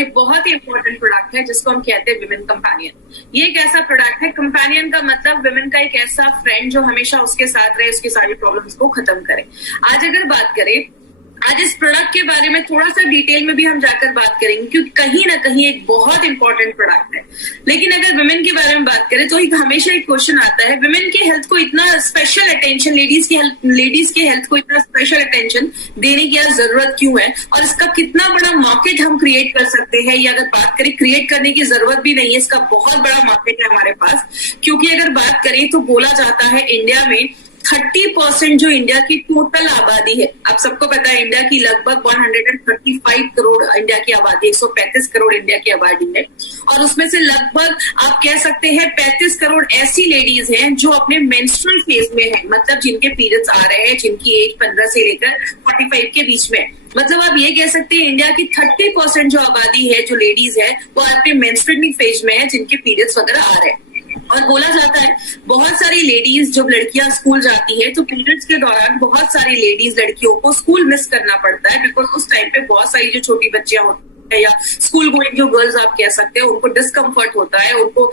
एक बहुत ही important product है जिसको हम कहते हैं विमेन कंपेनियन। ये एक ऐसा प्रोडक्ट है, कंपेनियन का मतलब विमेन का एक ऐसा फ्रेंड जो हमेशा उसके साथ रहे, उसकी सारी प्रॉब्लम्स को खत्म करे। आज अगर बात करें, आज इस प्रोडक्ट के बारे में थोड़ा सा डिटेल में भी हम जाकर बात करेंगे क्योंकि कहीं ना कहीं एक बहुत इंपॉर्टेंट प्रोडक्ट है। लेकिन अगर विमेन के बारे में बात करें तो एक हमेशा एक क्वेश्चन आता है, विमेन की हेल्थ को इतना स्पेशल अटेंशन, लेडीज की हेल्थ को इतना स्पेशल अटेंशन देने की जरूरत क्यों है, और इसका कितना बड़ा मार्केट हम क्रिएट कर सकते हैं। या अगर बात करें, क्रिएट करने की जरूरत भी नहीं है, इसका बहुत बड़ा मार्केट है हमारे पास। क्योंकि अगर बात करें तो बोला जाता है इंडिया में 30% जो इंडिया की टोटल आबादी है, आप सबको पता है इंडिया की लगभग 135 करोड़ इंडिया की आबादी, 135 करोड़ इंडिया की आबादी है, और उसमें से लगभग आप कह सकते हैं 35 करोड़ ऐसी लेडीज हैं जो अपने मेंस्ट्रुअल फेज में है, मतलब जिनके पीरियड्स आ रहे हैं, जिनकी एज 15 से लेकर 45 के बीच में। मतलब आप ये कह सकते हैं इंडिया की 30% जो आबादी है, जो लेडीज है, वो अपने मेंस्ट्रुएटिंग फेज में है, जिनके पीरियड्स वगैरह आ रहे हैं। और बोला जाता है बहुत सारी लेडीज, जब लड़कियां स्कूल जाती है तो पीरियड्स के दौरान बहुत सारी लेडीज लड़कियों को स्कूल मिस करना पड़ता है, बिकॉज उस टाइम पे बहुत सारी जो छोटी बच्चियां होती है या स्कूल गोइंग जो गर्ल्स आप कह सकते हैं, उनको डिस्कम्फर्ट होता है, उनको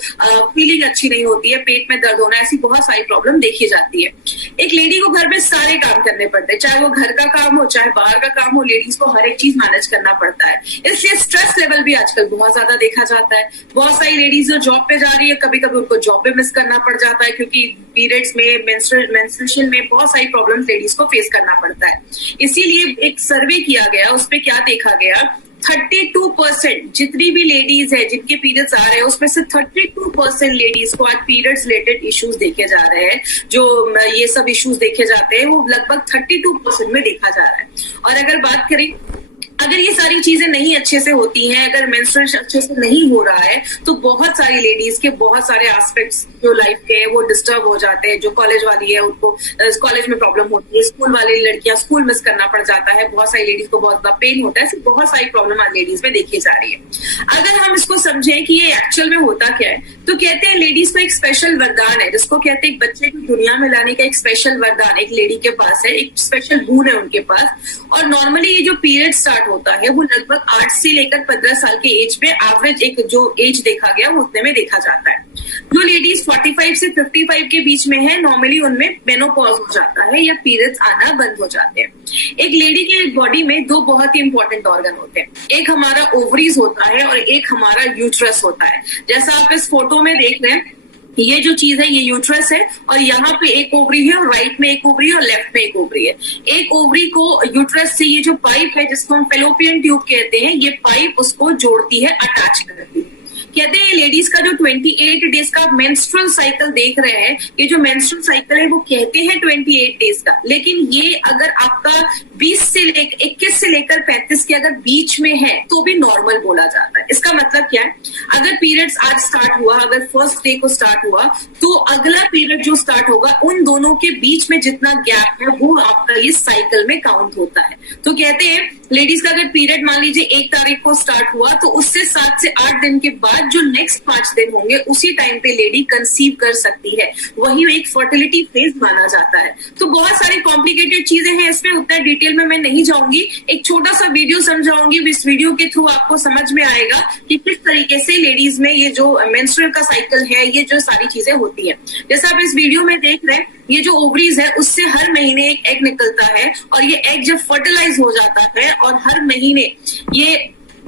फीलिंग अच्छी नहीं होती है, पेट में दर्द होना, ऐसी बहुत सारी प्रॉब्लम देखी जाती है। एक लेडी को घर में सारे काम करने पड़ते हैं, चाहे वो घर का काम हो चाहे बाहर का काम हो, लेडीज को हर एक चीज मैनेज करना पड़ता है। इसलिए स्ट्रेस लेवल भी आजकल बहुत ज्यादा देखा जाता है। बहुत सारी लेडीज जो जॉब पे जा रही है, कभी कभी उनको जॉब पे मिस करना पड़ जाता है क्योंकि पीरियड्स में, मेंस्ट्रुएशन में बहुत सारी प्रॉब्लम लेडीज को फेस करना पड़ता है। इसीलिए एक सर्वे किया गया, उसपे क्या देखा गया, 32% जितनी भी लेडीज है जिनके पीरियड्स आ रहे हैं, उसमें से 32% लेडीज को आज पीरियड्स रिलेटेड इश्यूज देखे जा रहे हैं। जो ये सब इश्यूज देखे जाते हैं वो लगभग 32% में देखा जा रहा है। और अगर बात करें, अगर ये सारी चीजें नहीं अच्छे से होती हैं, अगर मेंस्ट्रुएशन अच्छे से नहीं हो रहा है, तो बहुत सारी लेडीज के बहुत सारे एस्पेक्ट्स जो लाइफ के वो डिस्टर्ब हो जाते हैं। जो कॉलेज वाली है उनको कॉलेज में प्रॉब्लम होती है, स्कूल वाली लड़कियां स्कूल मिस करना पड़ जाता है, बहुत सारी लेडीज को बहुत ज्यादा पेन होता है, ऐसी बहुत सारी प्रॉब्लम आज लेडीज में देखी जा रही है। अगर हम इसको समझें कि ये एक्चुअल में होता क्या है, तो कहते हैं लेडीज को एक स्पेशल वरदान है, जिसको कहते हैं एक बच्चे को दुनिया में लाने का एक स्पेशल वरदान एक लेडी के पास है, एक स्पेशल गुण है उनके पास। और नॉर्मली ये जो पीरियड स्टार्ट होता है वो लगभग 8 से लेकर 15 साल के एज में, एवरेज एक जो एज देखा गया वो उतने में देखा जाता है। जो लेडीज 45 से 55 के बीच में है, नॉर्मली उनमें मेनोपॉज हो जाता है या पीरियड्स आना बंद हो जाते हैं। एक लेडी के बॉडी में दो बहुत ही इंपॉर्टेंट ऑर्गन होते हैं, एक हमारा ओवरीज होता है और एक हमारा यूट्रस होता है। जैसा आप इस फोटो में देख रहे हैं, ये जो चीज है ये यूट्रस है, और यहाँ पे एक ओवरी है, और राइट में एक ओवरी है, और लेफ्ट में एक ओवरी है। एक ओवरी को यूट्रस से ये जो पाइप है जिसको हम फेलोपियन ट्यूब कहते हैं, ये पाइप उसको जोड़ती है, अटैच करती है। कहते हैं लेडीज का जो 28 डेज का मेंस्ट्रुअल साइकिल देख रहे हैं, ये जो मेंस्ट्रुअल साइकिल है वो कहते हैं 28 डेज का, लेकिन ये अगर आपका 21 से लेकर 35 के अगर बीच में है तो भी नॉर्मल बोला जाता है। इसका मतलब क्या है, अगर पीरियड्स आज स्टार्ट हुआ, अगर फर्स्ट डे को स्टार्ट हुआ, तो अगला पीरियड जो स्टार्ट होगा उन दोनों के बीच में जितना गैप है वो आपका ये साइकिल में काउंट होता है। तो कहते हैं लेडीज का अगर पीरियड मान लीजिए 1 तारीख को स्टार्ट हुआ, तो उससे 7 से 8 दिन के बाद जो नेक्स्ट 5 दिन होंगे उसी टाइम पे लेडी कंसीव कर सकती है, वही एक फर्टिलिटी फेज माना जाता है। तो बहुत सारी कॉम्प्लिकेटेड चीजें हैं, इसमें उतना डिटेल में मैं नहीं जाऊंगी, एक छोटा सा वीडियो समझाऊंगी, इस वीडियो के थ्रू आपको समझ में आएगा कि किस तरीके से लेडीज में ये जो मेंस्ट्रुअल का साइकिल है, ये जो सारी चीजें होती है। जैसा आप इस वीडियो में देख रहे हैं, ये जो ओवरीज है उससे हर महीने एक एग निकलता है, और ये एग जब फर्टिलाइज हो जाता है और हर महीने ये,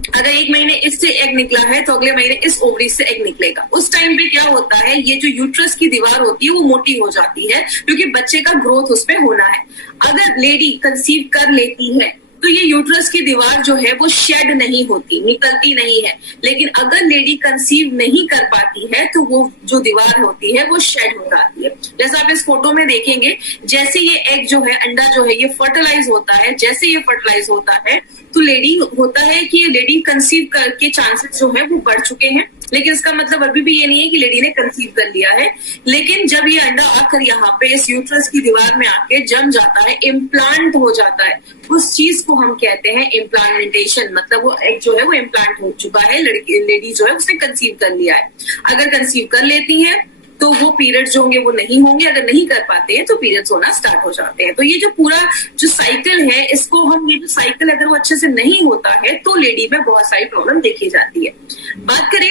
अगर एक महीने इससे एग निकला है तो अगले महीने इस ओवरी से एग निकलेगा। उस टाइम पे क्या होता है, ये जो यूट्रस की दीवार होती है वो मोटी हो जाती है क्योंकि बच्चे का ग्रोथ उस पर होना है। अगर लेडी कंसीव कर लेती है तो ये यूट्रस की दीवार जो है वो शेड नहीं होती, निकलती नहीं है। लेकिन अगर लेडी कंसीव नहीं कर पाती है तो वो जो दीवार होती है वो शेड हो जाती है। जैसा आप इस फोटो में देखेंगे, जैसे ये एग जो है, अंडा जो है, ये फर्टिलाइज होता है, जैसे ये फर्टिलाइज होता है तो लेडी होता है कि लेडी कंसीव के चांसेस जो है वो बढ़ चुके हैं। लेकिन इसका मतलब अभी भी ये नहीं है कि लेडी ने कंसीव कर लिया है। लेकिन जब ये अंडा आकर यहाँ पे इस यूट्रस की दीवार में आके जम जाता है, इम्प्लांट हो जाता है, उस चीज को हम कहते हैं इम्प्लांटेशन। मतलब वो एग जो है वो इम्प्लांट हो चुका है, लेडी जो है उसने कंसीव कर लिया है। अगर कंसीव कर लेती है तो वो पीरियड्स जो होंगे वो नहीं होंगे, अगर नहीं कर पाते हैं तो पीरियड्स होना स्टार्ट हो जाते हैं। तो ये जो पूरा जो साइकिल है, इसको हम, ये जो साइकिल अगर वो अच्छे से नहीं होता है तो लेडी में बहुत सारी प्रॉब्लम देखी जाती है। बात करें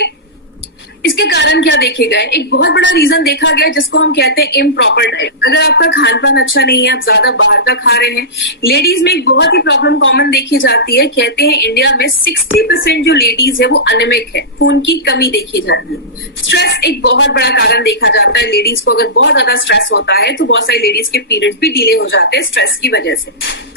इसके कारण क्या देखे गए, एक बहुत बड़ा रीजन देखा गया जिसको हम कहते हैं इम्प्रॉपर डाइट। अगर आपका खान पान अच्छा नहीं है, आप ज्यादा बाहर का खा रहे हैं, लेडीज में एक बहुत ही प्रॉब्लम कॉमन देखी जाती है। कहते हैं इंडिया में 60% जो लेडीज है वो अनिमिक है, खून की कमी देखी जाती है। स्ट्रेस एक बहुत बड़ा कारण देखा जाता है। लेडीज को अगर बहुत ज्यादा स्ट्रेस होता है तो बहुत सारी लेडीज के पीरियड्स भी डिले हो जाते हैं स्ट्रेस की वजह से।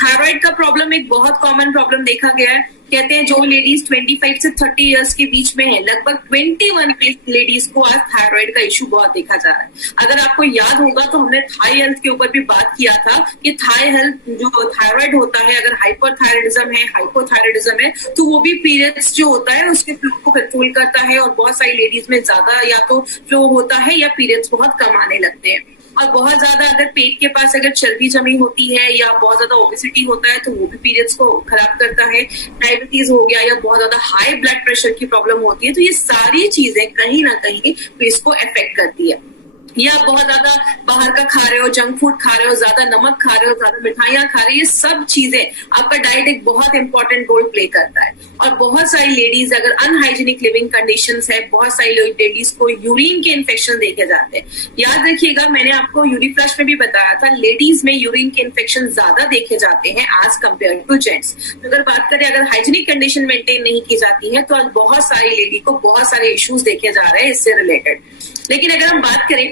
थायराइड का प्रॉब्लम एक बहुत कॉमन प्रॉब्लम देखा गया है। कहते हैं जो लेडीज 25 से 30 इयर्स के बीच में है, लगभग 21 लेडीज को आज थायराइड का इशू बहुत देखा जा रहा है। अगर आपको याद होगा तो हमने थाई हेल्थ के ऊपर भी बात किया था कि थाई हेल्थ जो थायराइड होता है, अगर हाइपरथायराइडिज्म है, हाइपोथायराइडिज्म है, तो वो भी पीरियड्स जो होता है उसके फ्लो को कंट्रोल करता है। और बहुत सारी लेडीज में ज्यादा या तो फ्लो होता है या पीरियड्स बहुत कम आने लगते हैं। और बहुत ज्यादा अगर पेट के पास अगर चर्बी जमी होती है या बहुत ज्यादा ओबेसिटी होता है तो वो भी पीरियड्स को खराब करता है। डायबिटीज हो गया या बहुत ज्यादा हाई ब्लड प्रेशर की प्रॉब्लम होती है, तो ये सारी चीजें कहीं ना कहीं इसको अफेक्ट करती है। या आप बहुत ज्यादा बाहर का खा रहे हो, जंक फूड खा रहे हो, ज्यादा नमक खा रहे हो, ज्यादा मिठाइयां खा रहे हो, ये सब चीजें, आपका डाइट एक बहुत इंपॉर्टेंट रोल प्ले करता है। और बहुत सारी लेडीज अगर अनहाइजीनिक लिविंग कंडीशंस है, बहुत सारी लेडीज को यूरिन के इन्फेक्शन देखे जाते हैं। याद रखिएगा, मैंने आपको यूरिफ्लश में भी बताया था, लेडीज में यूरिन के इन्फेक्शन ज्यादा देखे जाते हैं एज कम्पेयर टू जेंट्स। अगर बात करें, अगर हाइजीनिक कंडीशन मेंटेन नहीं की जाती है तो आज बहुत सारी लेडी को बहुत सारे इश्यूज देखे जा रहे हैं इससे रिलेटेड। लेकिन अगर हम बात करें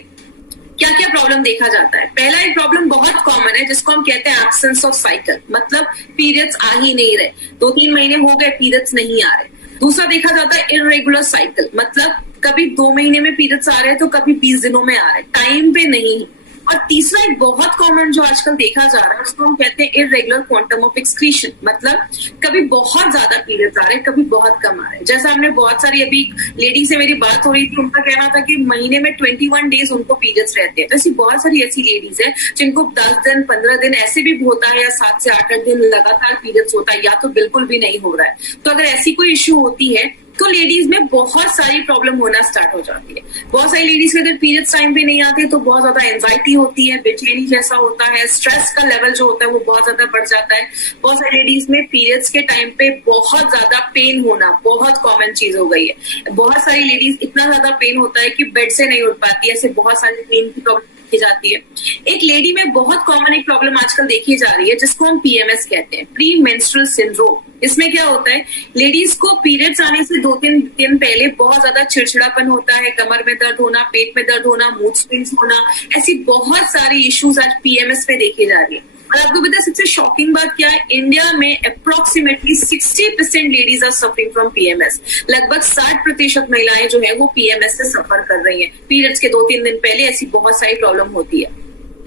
क्या क्या प्रॉब्लम देखा जाता है, पहला एक प्रॉब्लम बहुत कॉमन है जिसको हम कहते हैं एब्सेंस ऑफ साइकिल, मतलब पीरियड्स आ ही नहीं रहे, 2-3 महीने हो गए पीरियड्स नहीं आ रहे। दूसरा देखा जाता है इररेगुलर साइकिल, मतलब कभी 2 महीने में पीरियड्स आ रहे हैं तो कभी 20 दिनों में आ रहे हैं, टाइम पे नहीं। और तीसरा एक बहुत कॉमन जो आजकल देखा जा रहा है उसको हम कहते हैं इररेगुलर क्वांटम ऑफ एक्सक्रीशन, मतलब कभी बहुत ज्यादा पीरियड्स आ रहे हैं, कभी बहुत कम आ रहे हैं। जैसा हमने बहुत सारी अभी लेडी से मेरी बात हो रही थी, उनका कहना था कि महीने में 21 डेज उनको पीरियड्स रहते हैं। तो ऐसी बहुत सारी ऐसी लेडीज है जिनको 10 दिन 15 दिन ऐसे भी होता है, या 7 से 8 दिन लगातार पीरियड्स होता है, या तो बिल्कुल भी नहीं हो रहा है। तो अगर ऐसी कोई इश्यू होती है तो लेडीज में बहुत सारी प्रॉब्लम होना स्टार्ट हो जाती है। बहुत सारी लेडीज के अगर पीरियड्स टाइम पे नहीं आते तो बहुत ज्यादा एंजाइटी होती है, बेचैनी जैसा होता है, स्ट्रेस का लेवल जो होता है वो बहुत ज्यादा बढ़ जाता है। बहुत सारी लेडीज में पीरियड्स के टाइम पे बहुत ज्यादा पेन होना बहुत कॉमन चीज हो गई है। बहुत सारी लेडीज इतना ज्यादा पेन होता है कि बेड से नहीं उठ पाती, ऐसे बहुत सारी पेन की प्रॉब्लम की जाती है। एक लेडी में बहुत कॉमन एक प्रॉब्लम आजकल देखी जा रही है जिसको हम पीएमएस कहते हैं, प्री मेंस्ट्रुअल सिंड्रोम। इसमें क्या होता है, लेडीज को पीरियड्स आने से 2-3 दिन पहले बहुत ज्यादा चिड़चिड़ापन होता है, कमर में दर्द होना, पेट में दर्द होना, मूड स्विंग्स होना, ऐसी बहुत सारी इश्यूज आज पीएमएस पे देखी जा रही है। और आपको पता है सबसे शॉकिंग बात क्या है, इंडिया में approximately 60% ladies are suffering from PMS. लगभग 60% महिलाएं जो है वो पीएमएस से सफर कर रही हैं। पीरियड्स के 2-3 दिन पहले ऐसी बहुत सारी प्रॉब्लम होती है।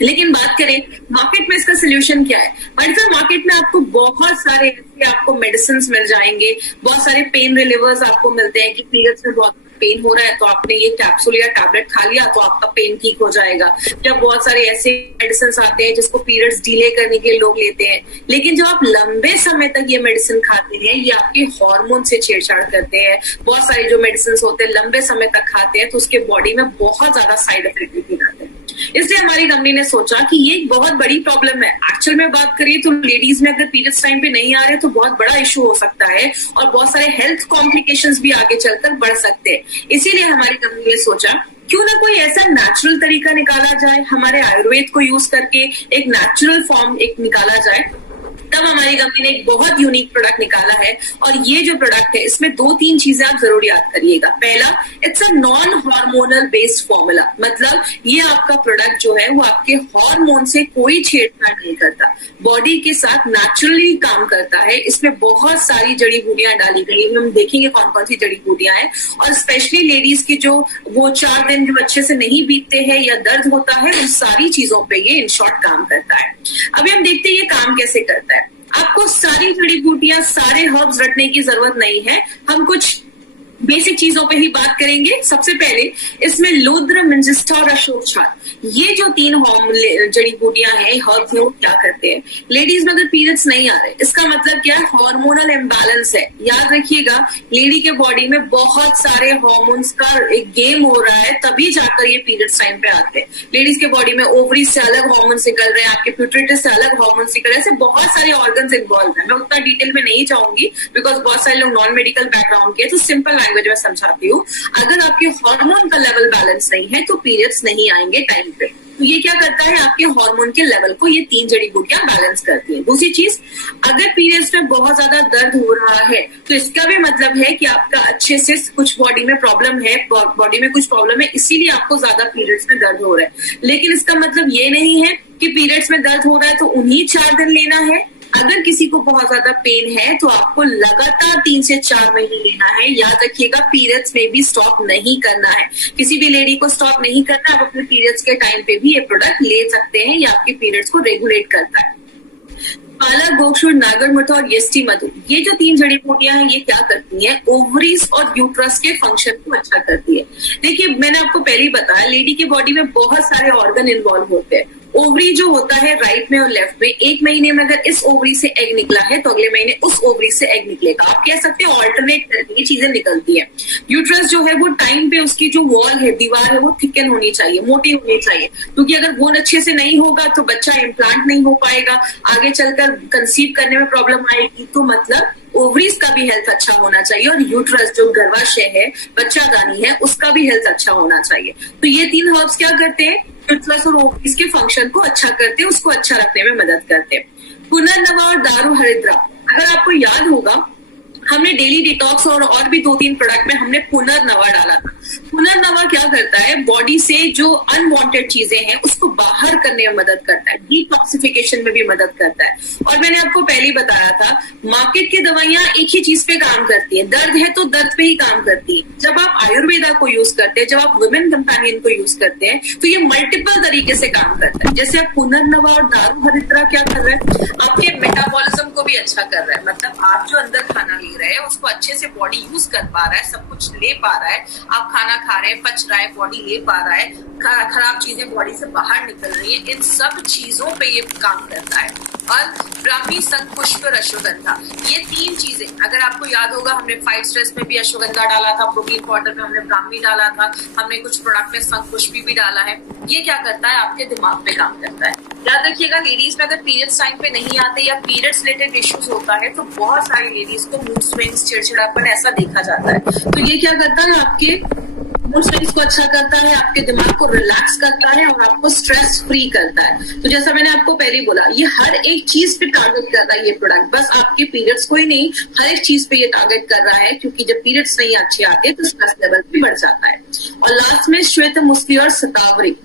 लेकिन बात करें मार्केट में इसका सोल्यूशन क्या है, मार्केट में आपको बहुत सारे आपको मेडिसिन मिल जाएंगे, बहुत सारे पेन रिलीवर्स आपको मिलते हैं कि पीरियड्स में बहुत पेन हो रहा है तो आपने ये कैप्सूल या टैबलेट खा लिया तो आपका पेन ठीक हो जाएगा। जब बहुत सारे ऐसे मेडिसिन आते हैं जिसको पीरियड्स डिले करने के लिए लोग लेते हैं, लेकिन जब आप लंबे समय तक ये मेडिसिन खाते हैं ये आपके हार्मोन से छेड़छाड़ करते हैं। बहुत सारे जो मेडिसिन होते हैं लंबे समय तक खाते हैं तो उसके बॉडी में बहुत ज्यादा साइड इफेक्ट भी आते हैं। इसलिए हमारी कंपनी ने सोचा कि ये एक बहुत बड़ी प्रॉब्लम है। एक्चुअल में बात करिए तो लेडीज में अगर पीरियड्स टाइम पे नहीं आ रहे तो बहुत बड़ा इशू हो सकता है और बहुत सारे हेल्थ कॉम्प्लिकेशंस भी आगे चलकर बढ़ सकते हैं। इसीलिए हमारी कंपनी ने सोचा क्यों ना कोई ऐसा नेचुरल तरीका निकाला जाए, हमारे आयुर्वेद को यूज करके एक नेचुरल फॉर्म एक निकाला जाए। तब हमारी कंपनी ने एक बहुत यूनिक प्रोडक्ट निकाला है और ये जो प्रोडक्ट है इसमें 2-3 चीजें आप जरूर याद करिएगा। पहला, it's a non hormonal based formula, मतलब ये आपका प्रोडक्ट जो है वो आपके हार्मोन से कोई छेड़छाड़ नहीं करता, बॉडी के साथ नेचुरली काम करता है। इसमें बहुत सारी जड़ी बूटियां डाली गई, हम देखेंगे कौन कौन सी जड़ी बूटियां हैं। और स्पेशली लेडीज की जो वो 4 दिन जो अच्छे से नहीं बीतते हैं या दर्द होता है उन सारी चीजों पे ये इन शॉर्ट काम करता है। अभी हम देखते हैं ये काम कैसे करता है। आपको सारी जड़ी बूटियां, सारे हर्ब्स रटने की जरूरत नहीं है। हम कुछ बेसिक चीजों पे ही बात करेंगे। सबसे पहले इसमें लूद्र, मिंजिस्टा और अशोक छाल, ये जो 3 जड़ी बूटियां हैं, हर्ब्स हैं, वो क्या करते हैं? लेडीज में अगर पीरियड्स नहीं आ रहे, इसका मतलब क्या है? हार्मोनल इम्बैलेंस है। याद रखिएगा, लेडी के बॉडी में बहुत सारे हार्मोन्स का एक गेम हो रहा है, तभी जाकर ये पीरियड्स टाइम पे आते हैं। लेडीज के बॉडी में ओवरी से अलग हार्मोन्स निकल रहे हैं, आपके प्यूटरेटस से अलग हार्मोन्स निकल रहे हैं, ऐसे बहुत सारे ऑर्गन्स इन्वॉल्व है। मैं उतना डिटेल में नहीं जाऊंगी बिकॉज बहुत सारे लोग नॉन मेडिकल बैकग्राउंड के, तो सिंपल लैंग्वेज में समझाती हूँ। अगर आपके हार्मोन का लेवल बैलेंस नहीं है तो पीरियड्स नहीं आएंगे टाइम पे। तो ये क्या करता है? आपके हार्मोन के लेवल को ये 3 जड़ी बूटियां बैलेंस करती है। दूसरी चीज, अगर पीरियड्स में बहुत ज्यादा दर्द हो रहा है तो इसका भी मतलब है कि आपका अच्छे से कुछ बॉडी में प्रॉब्लम है, बॉडी में कुछ प्रॉब्लम है, इसीलिए आपको ज्यादा पीरियड्स में दर्द हो रहा है। लेकिन इसका मतलब ये नहीं है कि पीरियड्स में दर्द हो रहा है तो उन्हीं 4 दिन लेना है। अगर किसी को बहुत ज्यादा पेन है तो आपको लगातार 3 से 4 महीने लेना है। याद रखिएगा, पीरियड्स में भी स्टॉप नहीं करना है। किसी भी लेडी को स्टॉप नहीं करना। आप अपने पीरियड्स के टाइम पे भी ये प्रोडक्ट ले सकते हैं। ये आपके पीरियड्स को रेगुलेट करता है। पाला, गोक्षुर, नागरमुठा और यष्टि मधु, ये जो 3 जड़ी बूटियां हैं, ये क्या करती हैं? ओवरीज और यूट्रस के फंक्शन को अच्छा करती है। देखिए, मैंने आपको पहले ही बताया, लेडी के बॉडी में बहुत सारे ऑर्गन इन्वॉल्व होते हैं। ओवरी जो होता है राइट में और लेफ्ट में, एक महीने में अगर इस ओवरी से एग निकला है तो अगले महीने उस ओवरी से एग निकलेगा। आप कह सकते हो ऑल्टरनेट करके ये चीजें निकलती है। यूट्रस जो है वो टाइम पे उसकी जो वॉल है, दीवार है, वो थिकन होनी चाहिए, मोटी होनी चाहिए, क्योंकि अगर वो अच्छे से नहीं होगा तो बच्चा इम्प्लांट नहीं हो पाएगा, आगे चलकर कंसीव करने में प्रॉब्लम आएगी। तो मतलब ओवरीज का भी हेल्थ अच्छा होना चाहिए और यूट्रस जो गर्भाशय है, बच्चादानी है, उसका भी हेल्थ अच्छा होना चाहिए। तो ये 3 हर्ब्स क्या करते हैं? यूट्रस और ओवरीज के फंक्शन को अच्छा करते हैं, उसको अच्छा रखने में मदद करते हैं। पुनर्नवा और दारू हरिद्रा, अगर आपको याद होगा, हमने डेली डिटॉक्स और भी 2-3 प्रोडक्ट में हमने पुनर्नवा डाला था। पुनर्नवा क्या करता है? बॉडी से जो अनवांटेड चीजें हैं उसको बाहर करने में मदद करता है, डिटॉक्सिफिकेशन में भी मदद करता है। और मैंने आपको पहले ही बताया था, मार्केट की दवाइयां एक ही चीज पे काम करती है, दर्द है तो दर्द पे ही काम करती है। जब आप आयुर्वेदा को यूज करते हैं, जब आप वुमेन कंपेनियन को यूज करते हैं, तो ये मल्टीपल तरीके से काम करता है। जैसे आप पुनर्नवा और दारू हरिद्रा क्या कर रहे हैं? आपके मेटाबॉलिज्म को भी अच्छा कर रहा है। मतलब आप जो अंदर खाना ले रहे हैं उसको अच्छे से बॉडी यूज कर पा रहा है, सब कुछ ले पा रहा है, आप खाना खा रहे हैं, पच रहा है, बॉडी ले पा रहा है, खराब चीजें बॉडी से बाहर निकल रही है, इन सब चीजों पे ये काम करता है। और ब्राह्मी, शंखपुष्प और अश्वगंधा, ये 3 चीजें, अगर आपको याद होगा, हमने 5 स्ट्रेस में भी अश्वगंधा डाला था, प्रोटीन पाउडर में हमने ब्राह्मी डाला था, हमने कुछ प्रोडक्ट में शंखपुष्पी भी डाला है। ये क्या करता है? आपके दिमाग पे काम करता है। याद रखिएगा, लेडीज में अगर पीरियड्स टाइम पे नहीं आते या पीरियड्स रिलेटेड इश्यूज होता है तो बहुत सारी लेडीज को मूड स्विंग्स, चिड़चिड़ापन ऐसा देखा जाता है। तो ये क्या करता है? आपके मूड स्विंग्स को अच्छा करता है, आपके दिमाग को रिलैक्स करता है और आपको स्ट्रेस फ्री करता है। तो जैसा मैंने आपको पहले बोला, ये हर एक चीज पे टारगेट कर रहा है ये प्रोडक्ट, बस आपके पीरियड्स को ही नहीं, हर एक चीज पे ये टारगेट कर रहा है, क्योंकि जब पीरियड्स नहीं अच्छे आते तो स्ट्रेस लेवल भी बढ़ जाता है। और लास्ट में श्वेत मुस्की और शतावरी,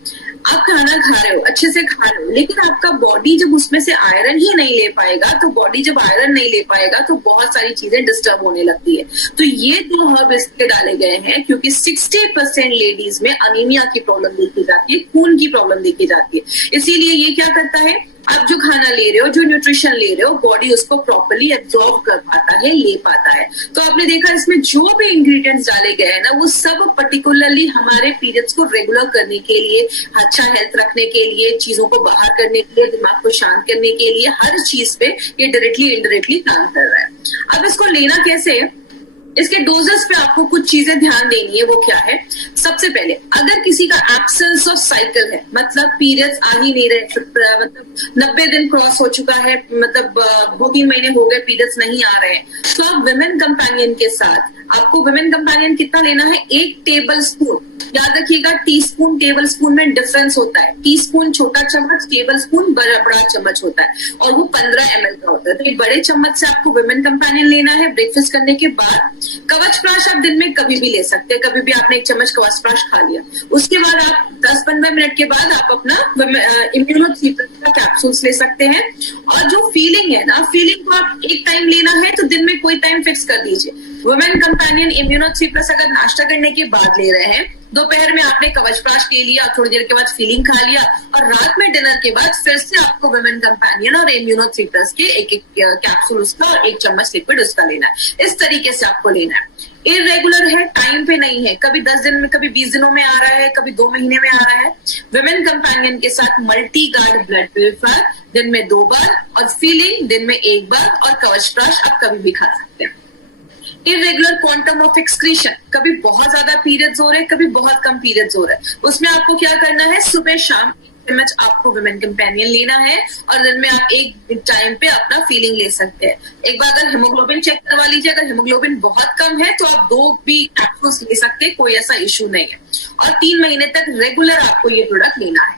आप खाना खा रहे हो, अच्छे से खा रहे हो, लेकिन आपका बॉडी जब उसमें से आयरन ही नहीं ले पाएगा, तो बॉडी जब आयरन नहीं ले पाएगा तो बहुत सारी चीजें डिस्टर्ब होने लगती है। तो ये 2 हर्ब इसके डाले गए हैं क्योंकि 60% लेडीज में अनीमिया की प्रॉब्लम देखी जाती है, खून की प्रॉब्लम देखी जाती है। इसीलिए ये क्या करता है? आप जो खाना ले रहे हो, जो न्यूट्रिशन ले रहे हो, बॉडी उसको प्रॉपर्ली एब्जॉर्ब कर पाता है, ले पाता है। तो आपने देखा, इसमें जो भी इंग्रेडिएंट्स डाले गए हैं ना, वो सब पर्टिकुलरली हमारे पीरियड्स को रेगुलर करने के लिए, अच्छा हेल्थ रखने के लिए, चीजों को बाहर करने के लिए, दिमाग को शांत करने के लिए, हर चीज पे ये डायरेक्टली इनडायरेक्टली काम कर रहा है। अब इसको लेना कैसे है? इसके डोजेस पे आपको कुछ चीजें ध्यान देनी है। वो क्या है? सबसे पहले, अगर किसी का एब्सेंस ऑफ साइकिल है, मतलब पीरियड्स आ ही नहीं रहे, मतलब 90 दिन क्रॉस हो चुका है, मतलब 2-3 महीने हो गए पीरियड्स नहीं आ रहे हैं, तो आप विमेन कंपेनियन के साथ, आपको विमेन कंपेनियन कितना लेना है? 1 टेबल स्पून। याद रखिएगा, टीस्पून टेबल स्पून में डिफरेंस होता है। टीस्पून छोटा चम्मच, टेबल स्पून बड़ा चम्मच होता है, और वो 15 ml का होता है। तो एक बड़े चम्मच से आपको विमेन कंपेनियन लेना है ब्रेकफास्ट करने के बाद। कवचप्राश आप दिन में कभी भी ले सकते हैं, कभी भी आपने 1 चम्मच कवचप्राश खा लिया, उसके बाद आप 10-15 मिनट के बाद आप अपना इम्यूनोथेरेपी का कैप्सूल्स ले सकते हैं। और जो फीलिंग है ना, फीलिंग को आप एक टाइम लेना है तो दिन में कोई टाइम फिक्स कर दीजिए। वुमेन कंपेनियन इम्यूनो 3+ अगर नाश्ता करने के बाद ले रहे हैं, दोपहर में आपने कवचप्राश ले लिया, थोड़ी देर के बाद फीलिंग खा लिया, और रात में डिनर के बाद फिर से आपको वुमेन कंपेनियन और इम्यूनो 3+ के एक कैप्सूल उसका और 1 चम्मच लिक्विड उसका लेना है। इस तरीके से आपको लेना है। इरेगुलर है, टाइम पे नहीं है, कभी 10 दिन में, कभी 20 दिनों में आ रहा है, कभी 2 महीने में आ रहा है। विमेन कंपेनियन के साथ मल्टी गार्ड ब्लड प्यूरिफायर दिन में 2 बार, और फीलिंग दिन में 1 बार, और कवचप्राश आप कभी भी खा सकते हैं। इरेगुलर क्वांटम ऑफ एक्सक्रीशन, कभी बहुत ज्यादा पीरियड्स हो रहे हैं, कभी बहुत कम पीरियड्स हो रहे हैं, उसमें आपको क्या करना है, सुबह शाम एमएच आपको विमेन कंपेनियन लेना है, और दिन में आप एक टाइम पे अपना फीलिंग ले सकते हैं। एक बार अगर हिमोग्लोबिन चेक करवा लीजिए, अगर हिमोग्लोबिन बहुत कम है तो आप 2 भी कैप्सूल्स ले सकते हैं, कोई ऐसा इश्यू नहीं है। और 3 महीने तक रेगुलर आपको ये प्रोडक्ट लेना है।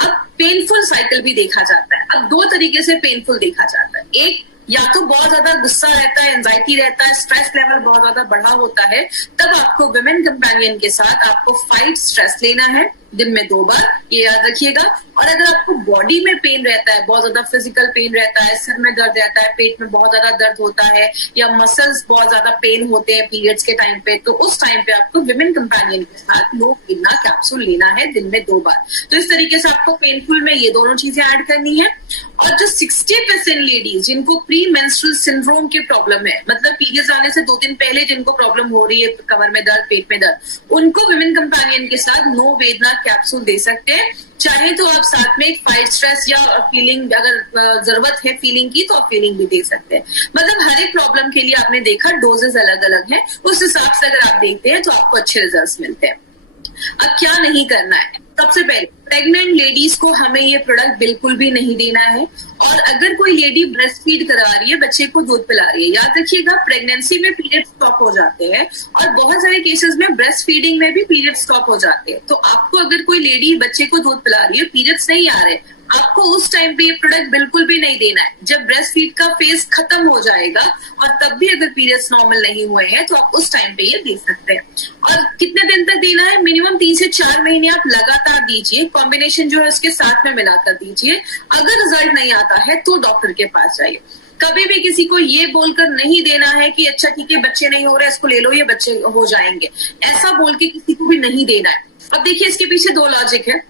अब पेनफुल साइकिल भी देखा जाता है। अब 2 तरीके से पेनफुल देखा जाता है। एक, या तो बहुत ज्यादा गुस्सा रहता है, एंजाइटी रहता है, स्ट्रेस लेवल बहुत ज्यादा बढ़ा होता है, तब आपको विमेन कंपेनियन के साथ आपको फाइट स्ट्रेस लेना है दिन में 2 बार, ये याद रखिएगा। और अगर आपको बॉडी में पेन रहता है, बहुत ज्यादा फिजिकल पेन रहता है, सिर में दर्द रहता है, पेट में बहुत ज्यादा दर्द होता है, या मसल्स बहुत ज्यादा पेन होते हैं पीरियड्स के टाइम पे, तो उस टाइम पे आपको विमेन कंपेनियन के साथ लोपिना कैप्सूल लेना है दिन में 2 बार। तो इस तरीके से आपको पेनफुल में ये दोनों चीजें ऐड करनी है। और जो 60% लेडीज जिनको प्री मेंस्ट्रुअल सिंड्रोम की प्रॉब्लम है, मतलब पीरियड्स आने से 2 दिन पहले जिनको प्रॉब्लम हो रही है, कमर में दर्द, पेट में दर्द, उनको विमेन कंपेनियन के साथ नो वेदना कैप्सूल दे सकते हैं। चाहे तो आप साथ में एक फाइट स्ट्रेस या फीलिंग, अगर जरूरत है फीलिंग की, तो आप फीलिंग भी दे सकते हैं। मतलब हर एक प्रॉब्लम के लिए आपने देखा डोजेस अलग अलग है, उस हिसाब से अगर आप देखते हैं तो आपको अच्छे रिजल्ट्स मिलते हैं। अब क्या नहीं करना है, सबसे पहले प्रेग्नेंट लेडीज को हमें ये प्रोडक्ट बिल्कुल भी नहीं देना है। और अगर कोई लेडी ब्रेस्ट फीड करा रही है, बच्चे को दूध पिला रही है, याद रखिएगा प्रेगनेंसी में पीरियड स्टॉप हो जाते हैं, और बहुत सारे केसेस में ब्रेस्ट फीडिंग में भी पीरियड स्टॉप हो जाते हैं। तो आपको अगर कोई लेडी बच्चे को दूध पिला रही है, पीरियड्स नहीं आ रहे, आपको उस टाइम पे ये प्रोडक्ट बिल्कुल भी नहीं देना है। जब ब्रेस्ट फीड का फेज खत्म हो जाएगा और तब भी अगर पीरियड्स नॉर्मल नहीं हुए हैं, तो आप उस टाइम पे ये दे सकते हैं। और कितने दिन तक देना है, मिनिमम 3 से 4 महीने आप लगातार दीजिए, कॉम्बिनेशन जो है उसके साथ में मिलाकर दीजिए। अगर रिजल्ट नहीं आता है तो डॉक्टर के पास जाइए। कभी भी किसी को ये बोलकर नहीं देना है कि अच्छा ठीक है बच्चे नहीं हो रहे, इसको ले लो, ये बच्चे हो जाएंगे, ऐसा बोल के किसी को भी नहीं देना है। अब देखिए इसके पीछे 2 लॉजिक है।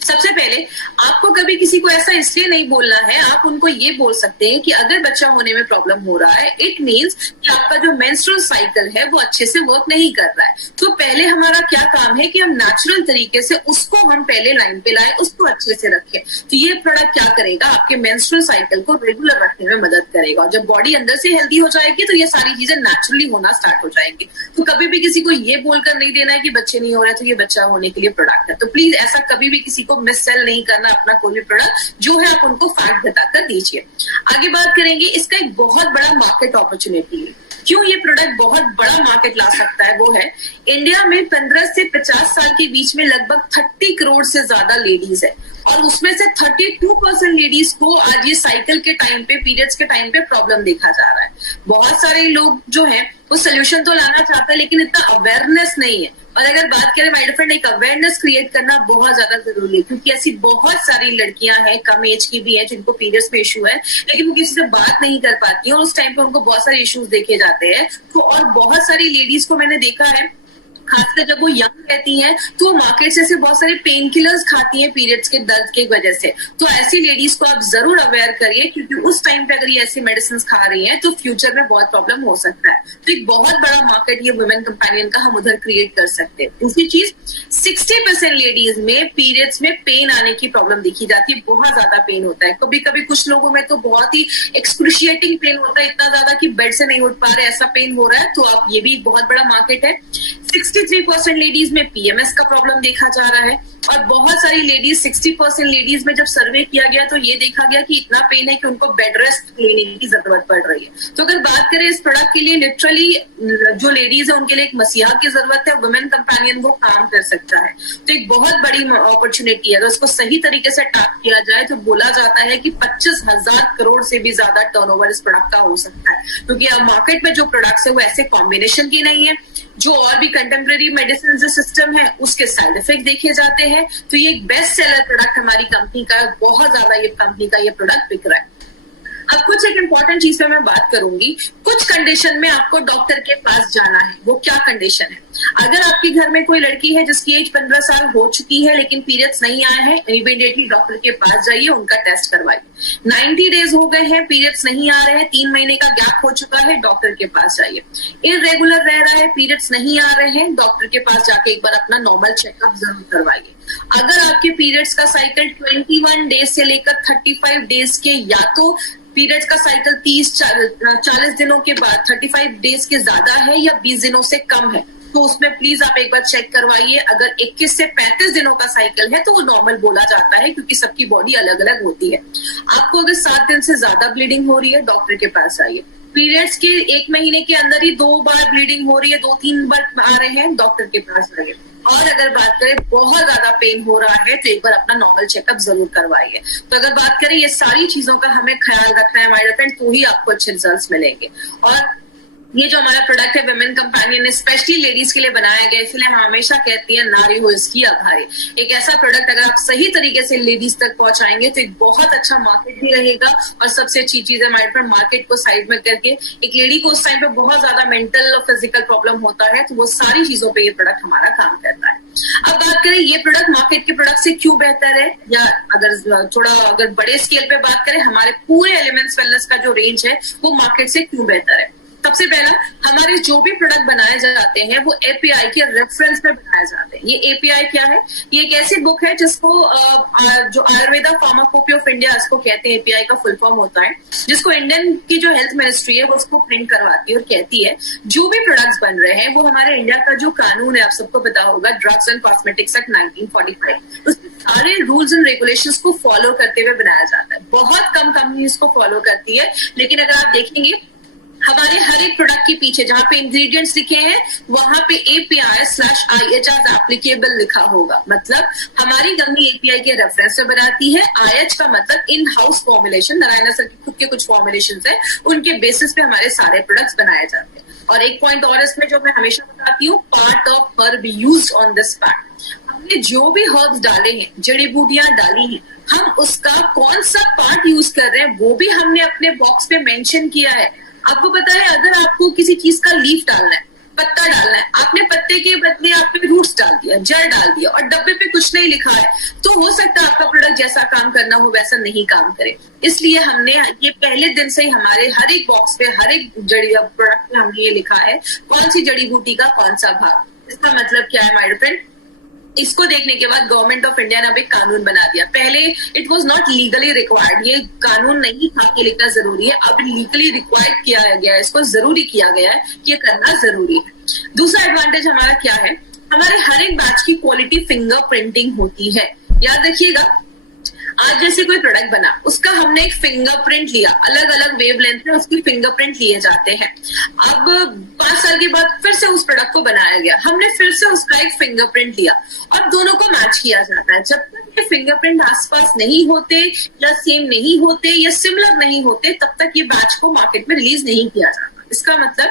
सबसे पहले आपको कभी किसी को ऐसा इसलिए नहीं बोलना है, आप उनको ये बोल सकते हैं कि अगर बच्चा होने में प्रॉब्लम हो रहा है, इट मींस कि आपका जो मेंस्ट्रुअल साइकिल है वो अच्छे से वर्क नहीं कर रहा है। तो पहले हमारा क्या काम है कि हम नेचुरल तरीके से उसको हम पहले लाइन पे लाए, उसको अच्छे से रखें। तो ये प्रोडक्ट क्या करेगा, आपके मेंस्ट्रुअल साइकिल को रेगुलर रखने में मदद करेगा। और जब बॉडी अंदर से हेल्दी हो जाएगी तो ये सारी चीजें नेचुरली होना स्टार्ट हो जाएंगी। तो कभी भी किसी को ये बोलकर नहीं देना है कि बच्चे नहीं हो रहे तो ये बच्चा होने के लिए प्रोडक्ट है। तो प्लीज ऐसा कभी भी किसी को मिस सेल नहीं करना अपना कोई भी प्रोडक्ट, जो है आप उनको फैक्ट बताकर दीजिए। आगे बात करेंगे, इसका एक बहुत बड़ा मार्केट अपॉर्चुनिटी है। क्यों ये प्रोडक्ट बहुत बड़ा मार्केट ला सकता है, वो है इंडिया में 15 से 50 साल के बीच में लगभग 30 करोड़ से ज्यादा लेडीज है, और उसमें से 32% लेडीज को आज ये साइकिल के टाइम पे, पीरियड्स के टाइम पे प्रॉब्लम देखा जा रहा है। बहुत सारे लोग जो है वो सोल्यूशन तो लाना चाहते हैं, लेकिन इतना अवेयरनेस नहीं है। और अगर बात करें माय डियर फ्रेंड, एक अवेयरनेस क्रिएट करना बहुत ज्यादा जरूरी है, क्योंकि ऐसी बहुत सारी लड़कियां हैं, कम एज की भी है, जिनको पीरियड्स में इशू है, लेकिन वो किसी से बात नहीं कर पाती है, और उस टाइम पे उनको बहुत सारे इश्यूज देखे जाते हैं। तो और बहुत सारी लेडीज को मैंने देखा है, खासकर जब वो यंग रहती हैं, तो वो मार्केट से बहुत सारे पेन किलर्स खाती हैं पीरियड्स के दर्द की वजह से। तो ऐसी लेडीज को आप जरूर अवेयर करिए, क्योंकि उस टाइम पे अगर ये ऐसी मेडिसिन खा रही हैं तो फ्यूचर में बहुत प्रॉब्लम हो सकता है। तो एक बहुत बड़ा मार्केट ये वुमेन कंपेनियन का हम उधर क्रिएट कर सकते हैं। दूसरी चीज, 60% लेडीज में पीरियड्स में पेन आने की प्रॉब्लम देखी जाती है, बहुत ज्यादा पेन होता है। कभी कभी कुछ लोगों में तो बहुत ही एक्सक्रूशिएटिंग पेन होता है, इतना ज्यादा कि बेड से नहीं उठ पा रहे, ऐसा पेन हो रहा है। तो आप, ये भी बहुत बड़ा मार्केट है। 63% लेडीज में पीएमएस का प्रॉब्लम देखा जा रहा है, और बहुत सारी लेडीज, 60% लेडीज में जब सर्वे किया गया तो ये देखा गया कि इतना पेन है कि उनको बेड रेस्ट लेने की जरूरत पड़ रही है। तो अगर बात करें इस प्रोडक्ट के लिए, लिटरली जो लेडीज है उनके लिए एक मसीहा की जरूरत है, वुमेन कंपेनियन वो काम कर सकता है। तो एक बहुत बड़ी अपॉर्चुनिटी है। अगर उसको सही तरीके से टैप किया जाए तो बोला जाता है कि 25,000 करोड़ से भी ज्यादा टर्नओवर इस प्रोडक्ट का हो सकता है, क्योंकि अब मार्केट में जो प्रोडक्ट्स है वो ऐसे कॉम्बिनेशन की नहीं है। जो और भी कंटेम्प्रेरी मेडिसिन जो सिस्टम है उसके साइड इफेक्ट देखे जाते हैं। तो ये एक बेस्ट सेलर प्रोडक्ट हमारी कंपनी का, बहुत ज्यादा ये कंपनी का ये प्रोडक्ट बिक रहा है। अब कुछ एक इंपॉर्टेंट चीज पे मैं बात करूंगी। कुछ कुछ कंडीशन में आपको डॉक्टर के पास जाना है। वो क्या कंडीशन है? अगर आपके घर में कोई लड़की है जिसकी एज 15 साल हो चुकी है लेकिन पीरियड्स नहीं आए हैं, इमीडिएटली डॉक्टर के पास जाइए, उनका टेस्ट करवाइए। 90 डेज हो गए हैं, पीरियड्स नहीं आ रहे हैं, 3 महीने का गैप हो चुका है, डॉक्टर के पास जाइए। इररेगुलर रह रहा है, पीरियड्स नहीं आ रहे हैं, डॉक्टर के पास जाके एक बार अपना नॉर्मल चेकअप जरूर करवाइए। अगर आपके पीरियड्स का साइकिल 21 डेज से लेकर 35 डेज के, या तो पीरियड्स का साइकिल 30-40 दिनों के बाद 35 डेज के ज्यादा है या 20 दिनों से कम है, तो उसमें प्लीज आप एक बार चेक करवाइए। अगर 21 से 35 दिनों का साइकिल है तो वो नॉर्मल बोला जाता है, क्योंकि सबकी बॉडी अलग अलग होती है। आपको अगर 7 दिन से ज्यादा ब्लीडिंग हो रही है, डॉक्टर के पास जाइए। पीरियड्स के 1 महीने के अंदर ही 2 बार ब्लीडिंग हो रही है, 2-3 बार आ रहे हैं, डॉक्टर के पास जाइए। और अगर बात करें बहुत ज्यादा पेन हो रहा है तो एक बार अपना नॉर्मल चेकअप जरूर करवाइए। तो अगर बात करें ये सारी चीजों का हमें ख्याल रखना है हमारे फ्रेंड, तो ही आपको अच्छे रिजल्ट्स मिलेंगे। और ये जो हमारा प्रोडक्ट है विमेन कंपेनियन, स्पेशली लेडीज के लिए बनाया गया, इसलिए हम हमेशा कहती हैं नारी हो इसकी आभारी। एक ऐसा प्रोडक्ट अगर आप सही तरीके से लेडीज तक पहुंचाएंगे तो एक बहुत अच्छा मार्केट भी रहेगा। और सबसे अच्छी चीज है हमारे पास, मार्केट को साइड में करके एक लेडी को उस टाइम पे बहुत ज्यादा मेंटल और फिजिकल प्रॉब्लम होता है, तो वो सारी चीजों पे ये प्रोडक्ट हमारा काम करता है। अब बात करें ये प्रोडक्ट मार्केट के प्रोडक्ट से क्यों बेहतर है, या अगर बड़े स्केल पे बात करें, हमारे पूरे एलिमेंट्स वेलनेस का जो रेंज है वो मार्केट से क्यों बेहतर है। सबसे पहला, हमारे जो भी प्रोडक्ट बनाए जाते हैं वो एपीआई के रेफरेंस में बनाए जाते हैं। ये एपीआई क्या है? ये एक ऐसी बुक है जिसको जो आयुर्वेदा फार्माकोपी ऑफ इंडिया इसको कहते हैं, एपीआई का फुल फॉर्म होता है, जिसको इंडियन की जो हेल्थ मिनिस्ट्री है वो उसको प्रिंट करवाती है और कहती है जो भी प्रोडक्ट्स बन रहे हैं वो हमारे इंडिया का जो कानून है, आप सबको पता होगा, ड्रग्स एंड कॉस्मेटिक्स एक्ट 1945, उसके सारे रूल्स एंड रेगुलेशंस को फॉलो करते हुए बनाया जाता है। बहुत कम कंपनी इसको फॉलो करती है, लेकिन अगर आप देखेंगे हमारे हर एक प्रोडक्ट के पीछे जहां पे इंग्रेडिएंट्स लिखे हैं वहां पे API/IH एप्लीकेबल लिखा होगा। मतलब हमारी कंपनी API के रेफरेंस से बनाती है। IH का मतलब in house formulation, Narayan sir के खुद के कुछ फॉर्मुलेशन है, उनके बेसिस पे हमारे सारे प्रोडक्ट्स बनाए जाते हैं। और एक पॉइंट और इसमें जो मैं हमेशा बताती हूँ, part of herb used on this pack. हमने जो भी हर्ब्स डाले हैं, जड़ी बूटियां डाली हैं, हम उसका कौन सा पार्ट यूज कर रहे हैं वो भी हमने अपने बॉक्स पे मेंशन किया है। आपको पता है, अगर आपको किसी चीज का लीफ डालना है, पत्ता डालना है, आपने पत्ते के बदले आपने रूट्स डाल दिया, जड़ डाल दिया और डब्बे पे कुछ नहीं लिखा है, तो हो सकता है आपका प्रोडक्ट जैसा काम करना हो वैसा नहीं काम करे। इसलिए हमने ये पहले दिन से ही हमारे हर एक बॉक्स पे, हर एक जड़ी प्रोडक्ट में हमने ये लिखा है कौन सी जड़ी बूटी का कौन सा भाग। इसका मतलब क्या है माय फ्रेंड? इसको देखने के बाद गवर्नमेंट ऑफ इंडिया ने अब एक कानून बना दिया। पहले it was not legally required, ये कानून नहीं था कि लिखना जरूरी है, अब लीगली रिक्वायर्ड किया गया है, इसको जरूरी किया गया है कि ये करना जरूरी है। दूसरा एडवांटेज हमारा क्या है, हमारे हर एक बैच की क्वालिटी फिंगर प्रिंटिंग होती है। याद रखिएगा, आज जैसे कोई प्रोडक्ट बना, उसका हमने एक फिंगरप्रिंट लिया, अलग अलग वेवलेंथ में उसकी फिंगरप्रिंट लिए जाते हैं। अब 5 साल के बाद फिर से उस प्रोडक्ट को बनाया गया, हमने फिर से उसका एक फिंगरप्रिंट लिया और दोनों को मैच किया जाता है। जब तक ये फिंगरप्रिंट आसपास नहीं होते या सेम नहीं होते या सिमिलर नहीं होते, तब तक ये बैच को मार्केट में रिलीज नहीं किया जाता। इसका मतलब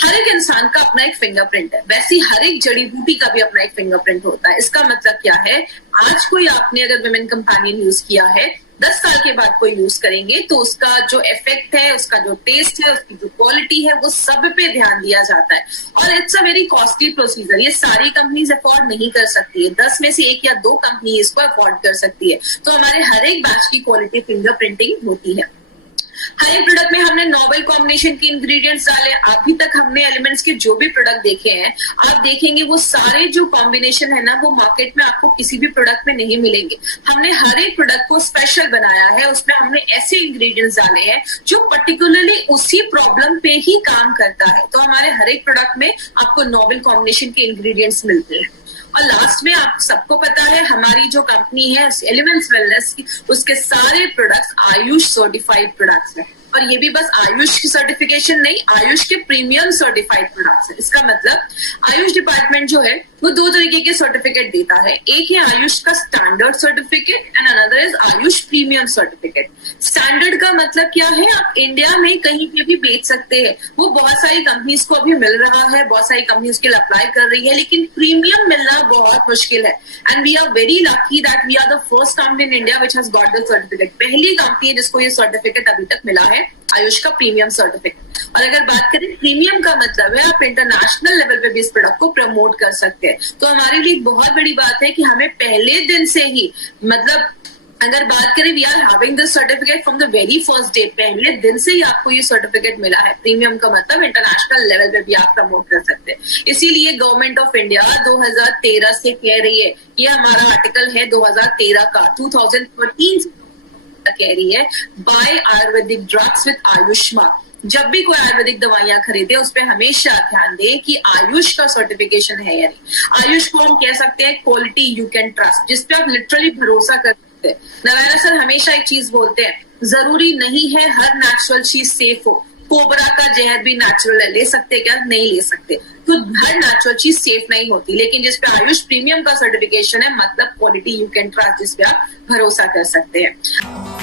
हर एक इंसान का अपना एक फिंगरप्रिंट है, वैसे हर एक जड़ी बूटी का भी अपना एक फिंगरप्रिंट होता है। इसका मतलब क्या है, आज कोई आपने अगर विमेन कंपेनियन यूज किया है, 10 साल के बाद कोई यूज करेंगे तो उसका जो इफेक्ट है, उसका जो टेस्ट है, उसकी जो क्वालिटी है, वो सब पे ध्यान दिया जाता है। और it's a very costly procedure, ये सारी कंपनीज अफोर्ड नहीं कर सकती है, 10 में से 1 या 2 कंपनी इसको अफोर्ड कर सकती है। तो हमारे हर एक बैच की क्वालिटी फिंगरप्रिंटिंग होती है। हर एक प्रोडक्ट में हमने नोवेल कॉम्बिनेशन के इंग्रेडिएंट्स डाले। अभी तक हमने एलिमेंट्स के जो भी प्रोडक्ट देखे हैं, आप देखेंगे वो सारे जो कॉम्बिनेशन है ना, वो मार्केट में आपको किसी भी प्रोडक्ट में नहीं मिलेंगे। हमने हर एक प्रोडक्ट को स्पेशल बनाया है, उसमें हमने ऐसे इंग्रेडिएंट्स डाले हैं जो पर्टिकुलरली उसी प्रॉब्लम पे ही काम करता है। तो हमारे हर एक प्रोडक्ट में आपको नोवेल कॉम्बिनेशन के इंग्रेडिएंट्स मिलते हैं। और लास्ट में आप सबको पता है, हमारी जो कंपनी है एलिमेंट्स वेलनेस की, उसके सारे प्रोडक्ट्स आयुष सर्टिफाइड प्रोडक्ट्स हैं। और ये भी बस आयुष की सर्टिफिकेशन नहीं, आयुष के प्रीमियम सर्टिफाइड प्रोडक्ट्स है। इसका मतलब आयुष डिपार्टमेंट जो है वो 2 तरीके के सर्टिफिकेट देता है, एक है आयुष का standard certificate and another is Ayush premium certificate. Standard का मतलब क्या है, आप इंडिया में कहीं पे भी बेच सकते हैं, वो बहुत सारी कंपनीज को अभी मिल रहा है, बहुत सारी कंपनी उसके लिए अप्लाई कर रही है, लेकिन प्रीमियम मिलना बहुत मुश्किल है। And we are very lucky that we are the first company in India which has got the certificate. पहली कंपनी है जिसको ये सर्टिफिकेट अभी तक मिला है आयुष का प्रीमियम सर्टिफिकेट। और अगर बात करें प्रीमियम का मतलब है आप इंटरनेशनल लेवल पे भी इस प्रोडक्ट को प्रमोट कर सकते हैं। तो हमारे लिए बहुत बड़ी बात है कि हमें पहले दिन से ही, मतलब अगर बात करें we are having this certificate from the very first day, पहले दिन से ही आपको ये सर्टिफिकेट मिला है। प्रीमियम का मतलब इंटरनेशनल लेवल पे भी आप प्रमोट कर सकते हैं। इसीलिए गवर्नमेंट ऑफ इंडिया 2013 से कह रही है, ये हमारा आर्टिकल है 2013 का, 2013 कह रही है by ayurvedic drugs with Ayushman. जब भी कोई आयुर्वेदिक दवाइयां खरीदे उस पर हमेशा ध्यान दें कि आयुष का सर्टिफिकेशन है या नहीं। आयुष को हम कह सकते हैं क्वालिटी यू कैन ट्रस्ट, जिसपे आप लिटरली भरोसा कर सकते हैं। नारायण सर हमेशा एक चीज बोलते हैं, जरूरी नहीं है हर नेचुरल चीज सेफ हो। कोबरा का जहर भी नेचुरल है, ले सकते क्या? नहीं ले सकते। तो हर नेचुरल चीज सेफ नहीं होती, लेकिन जिसपे आयुष प्रीमियम का सर्टिफिकेशन है मतलब क्वालिटी यू कैन ट्रस्ट, जिसपे आप भरोसा कर सकते हैं।